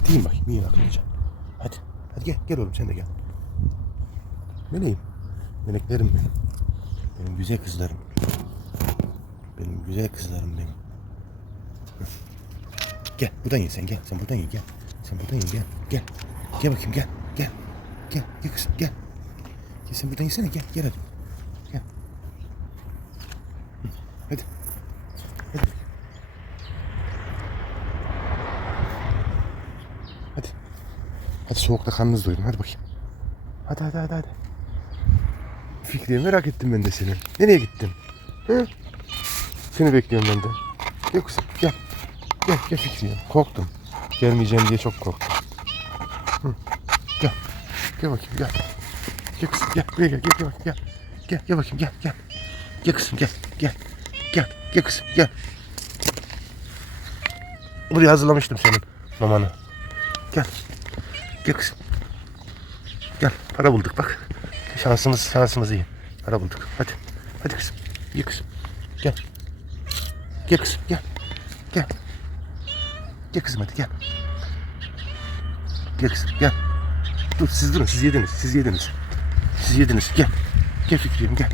Hadi yiyin bakayım. Yiyin akıllıca. Hadi. Hadi gel. Gel oğlum sen de gel. Meleğim. Meleklerim benim. Benim güzel kızlarım. Benim güzel kızlarım benim. Gel. Buradan ye sen gel. Sen buradan ye gel. Sen buradan ye gel. Gel. Gel bakayım gel. Gel. Gel. Gel kızım gel. Gel sen buradan yesene gel. Gel hadi. Gel. Hadi. Hadi. Hadi soğukta karnınızı doyurun. Hadi bakayım. Hadi hadi hadi hadi. Fikriye merak ettim ben de seni. Nereye gittin? Hı? Seni bekliyorum ben de. Kızım gel. Gel gel Fikriye. Korktum. Gelmeyeceğim diye çok korktum. Hı. Gel. Gel bakayım gel. Gel kızım gel. Buraya gel. Gel gel gel. Gel gel bakayım gel gel. Gel kızım gel. Gel. Gel. Gel kızım gel. Buraya hazırlamıştım senin mamanı. Gel. Gel kızım. Gel. Para bulduk bak. Şansımız şansımız iyi. Para bulduk. Hadi. Hadi kızım. Gel kızım. Gel. Gel kızım gel. Gel. Gel kızım hadi gel. Gel kızım gel. Dur siz durun siz yediniz. Siz yediniz. Siz yediniz. Gel. Gel Fikriyem gel.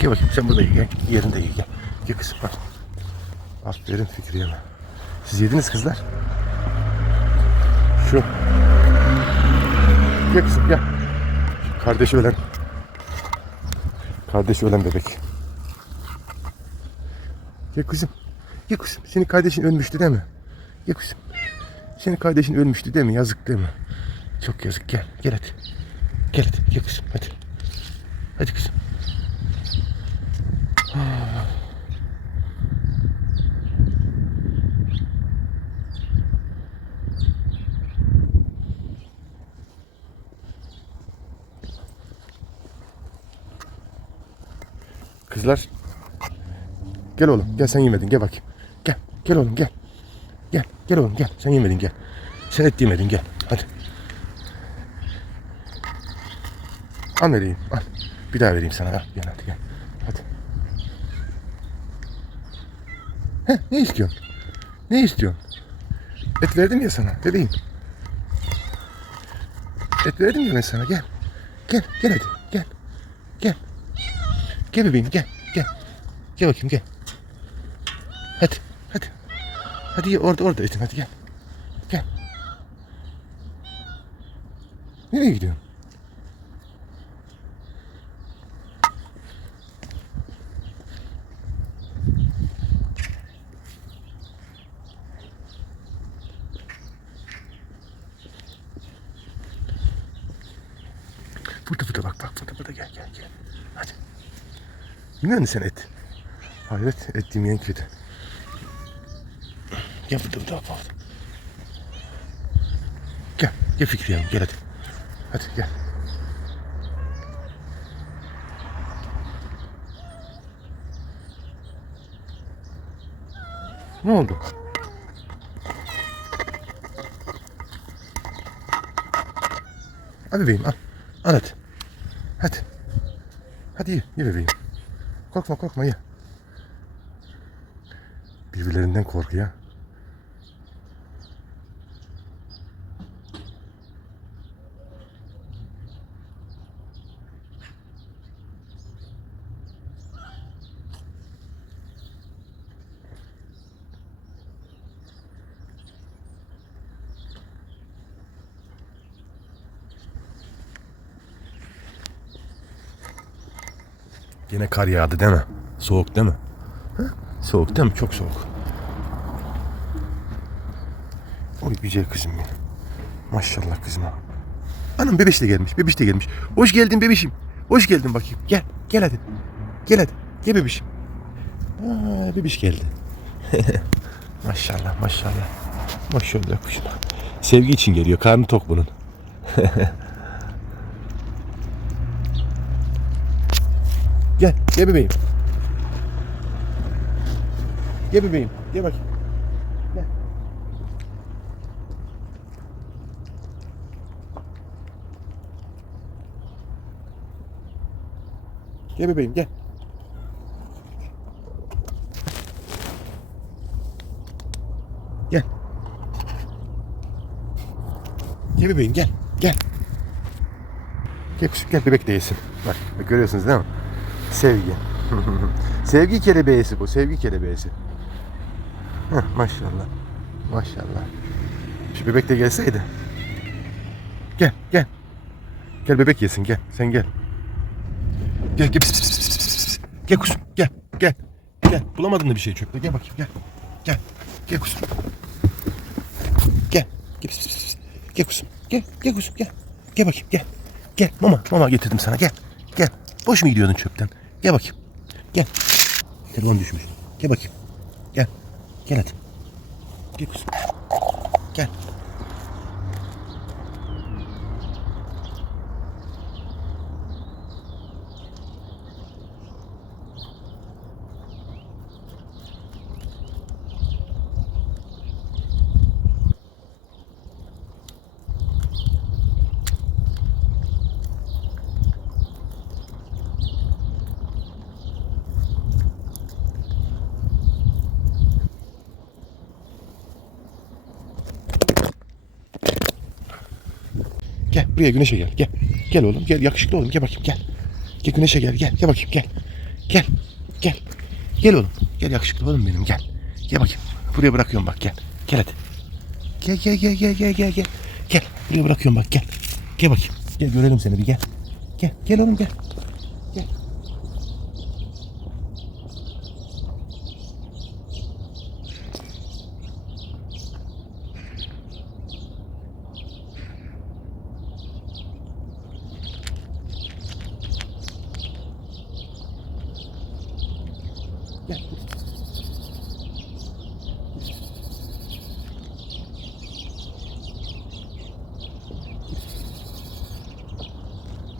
Gel bakayım sen burada ye gel. Yerinde ye gel. Gel kızım bak. Aferin Fikriyem'e. Siz yediniz kızlar. Şu. Gel kızım gel. Kardeşi ölen. Kardeşi ölen bebek. Gel kızım. Gel kızım. Senin kardeşin ölmüştü değil mi? Gel kızım. Senin kardeşin ölmüştü değil mi? Yazık değil mi? Çok yazık. Gel. Gel hadi. Gel hadi. Gel kızım. Hadi. Hadi kızım. Kızlar. Gel oğlum. Gel sen yemedin. Gel bakayım. Gel. Gel oğlum gel. Gel. Gel oğlum gel. Sen yemedin gel. Sen et yemedin gel. Hadi. Al vereyim. Al. Bir daha vereyim sana. Al. Gel hadi gel. Hadi. Heh, ne istiyorsun? Ne istiyorsun? Et verdim ya sana. Bebeğim. Et verdim ya ben sana. Gel. Gel. Gel hadi. Gel. Gel. Gel bebeğim gel. Gel. Gel bakayım gel. Hadi. Hadi. Hadi ye, orada orada etin hadi gel. Gel. Nereye gidiyorsun? Burada burada bak bak burada burada gel gel gel. Hadi. Yemiyor musun sen et? Hayret et yemeyen kedi. Gel burada bak bak. Gel. Gel Fikriye Hanım gel hadi. Hadi gel. Ne oldu? Al bebeğim al. Al hadi. Hadi. Hadi ye, ye bebeğim. Korkma korkma ye. Birbirlerinden korkuyor. Yine kar yağdı değil mi? Soğuk değil mi? Soğuk değil mi? Çok soğuk. Oy güzel kızım benim. Maşallah kızıma. Anam bebeş de gelmiş. Bebiş de gelmiş. Hoş geldin bebişim. Hoş geldin bakayım. Gel. Gel hadi. Gel hadi. Gel bebişim. Aa, bebiş geldi. maşallah maşallah. Maşallah kuşum. Sevgi için geliyor. Karnı tok bunun. Gel, gel bebeğim. Gel bebeğim, gel bakayım. Gel bebeğim, gel. Gel. Gel bebeğim gel. Gel. Gel kuşum gel bebek de yesin. Bak, bak görüyorsunuz değil mi? Sevgi. sevgi kelebeğisi bu. Sevgi kelebeğisi. Heh, maşallah. Maşallah. Şu bebek de gelseydi. Gel gel. Gel bebek yesin gel. Sen gel. Gel gel. Pis, pis, pis, pis, pis. Gel kuzum gel gel. Gel. Bulamadın da bir şey çöpte. Gel bakayım gel. Gel. Gel kuzum. Gel. Gel. Pis, pis, pis. Gel kuzum. Gel. Gel kuzum gel. Gel bakayım gel. Gel mama mama getirdim sana gel. Gel. Boş mu gidiyordun çöpten? Gel bakayım. Gel. Telefon düşmüş. Gel bakayım. Gel. Gel hadi. Gel kuzum. Gel. Buraya güneşe gel. Gel. Gel oğlum gel yakışıklı oğlum gel bakayım gel. Gel güneşe gel gel gel bakayım gel. Gel. Gel. Gel oğlum. Gel yakışıklı oğlum benim gel. Gel bakayım. Buraya bırakıyorum bak gel. Gel hadi. Gel gel gel gel gel gel gel. Gel. Buraya bırakıyorum bak gel. Gel bakayım. Gel görelim seni bir gel. Gel. Gel oğlum gel. Gel.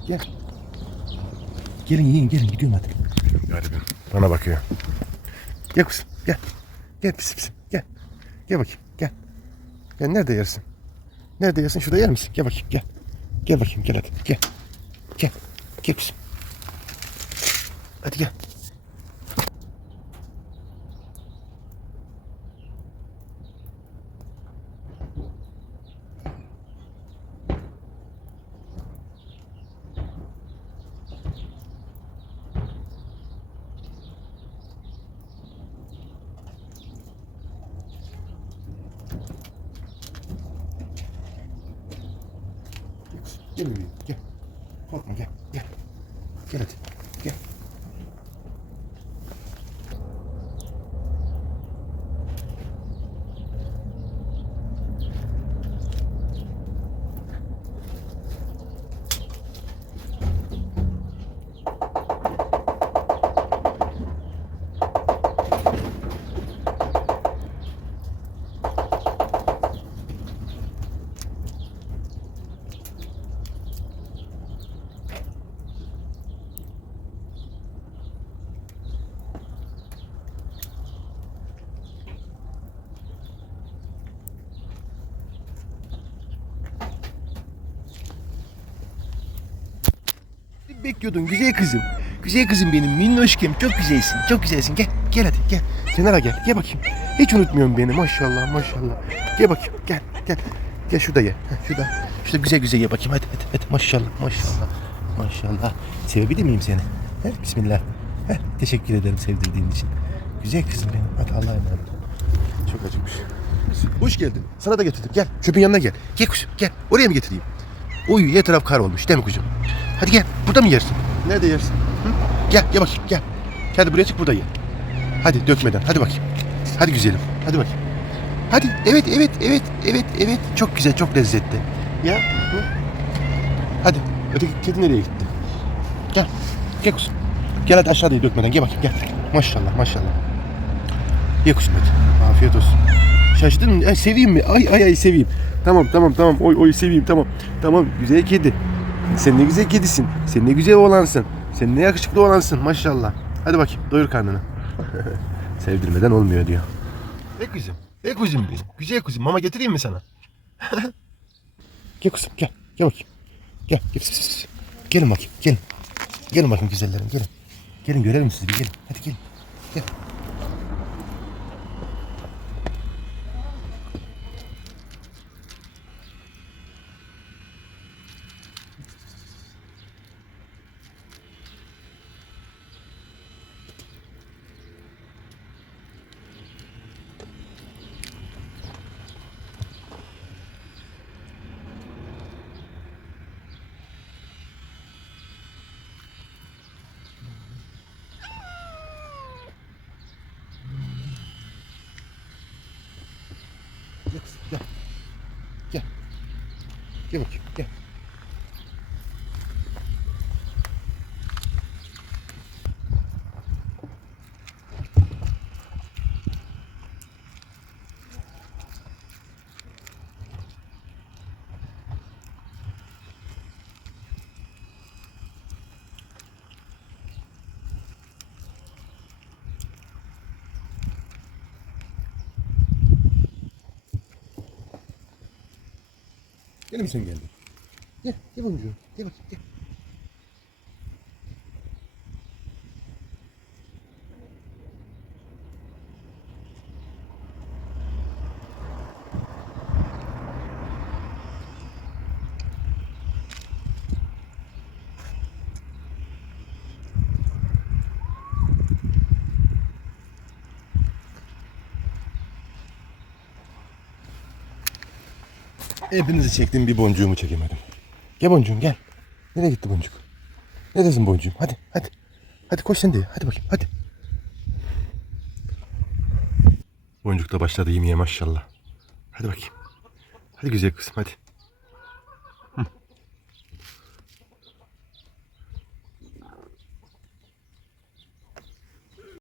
Gel. Gelin yiyin gelin gidiyorum hadi. Garibim bana bakıyor. Gel kızım gel. Gel pis pis gel. Gel bakayım gel. Gel nerede yersin? Nerede yersin? Şurada yer misin? Gel bakayım gel. Gel bakayım gel hadi gel. Gel. Gel kızım. Hadi gel. Gel bebeğim gel. Korkma gel gel. Gel hadi gel. Bekliyordun güzel kızım. Güzel kızım benim minnoşkem çok güzelsin çok güzelsin gel gel hadi gel. Kenara gel gel bakayım. Hiç unutmuyorum beni maşallah maşallah. Gel bakayım gel gel. Gel şurada gel. Heh, şurada. Şurada güzel güzel ye bakayım hadi hadi hadi maşallah maşallah. Maşallah. Sevebilir miyim seni? He? Bismillah. Heh, teşekkür ederim sevdirdiğin için. Güzel kızım benim. Hadi Allah'a emanet. Çok acımış. Hoş geldin. Sana da getirdim. Gel. Çöpün yanına gel. Gel kuzum gel. Oraya mı getireyim? Oy her taraf kar olmuş değil mi kuzum? Hadi gel. Burada mı yersin? Nerede yersin? Hı? Gel gel bakayım gel. Hadi buraya çık burada ye. Hadi dökmeden. Hadi bakayım. Hadi güzelim. Hadi bakayım. Hadi. Evet evet evet evet evet. Çok güzel çok lezzetli. Ya. Hı? Hadi. Öteki kedi nereye gitti? Gel. Gel kuzum. Gel hadi aşağıya dökmeden. Gel bakayım gel. Maşallah maşallah. Ye kuzum hadi. Afiyet olsun. Şaşırdın mı? Ay seveyim mi? Ay ay ay seveyim. Tamam tamam tamam. Oy oy seveyim tamam. Tamam güzel kedi. Sen ne güzel kedisin. Sen ne güzel oğlansın. Sen ne yakışıklı oğlansın maşallah. Hadi bakayım doyur karnını. Sevdirmeden olmuyor diyor. E kuzum. E kuzum benim. Güzel kuzum. Mama getireyim mi sana? gel kuzum gel. Gel bakayım. Gel. Gel. Gelin bakayım. Gelin. Gelin bakayım güzellerim. Gelin. Gelin görelim sizi gelin. Hadi gelin. Gel. Gel kızım gel. Gel. Gel bakayım gel. Gel mi sen geldin? Gel, gel boncuğum. Gel bakayım, gel. Hepinizi çektim bir boncuğumu çekemedim. Gel boncuğum gel. Nereye gitti boncuk? Neredesin boncuğum? Hadi hadi. Hadi koş sen de. Hadi bakayım hadi. Boncuk da başladı yemeye maşallah. Hadi bakayım. Hadi güzel kızım hadi.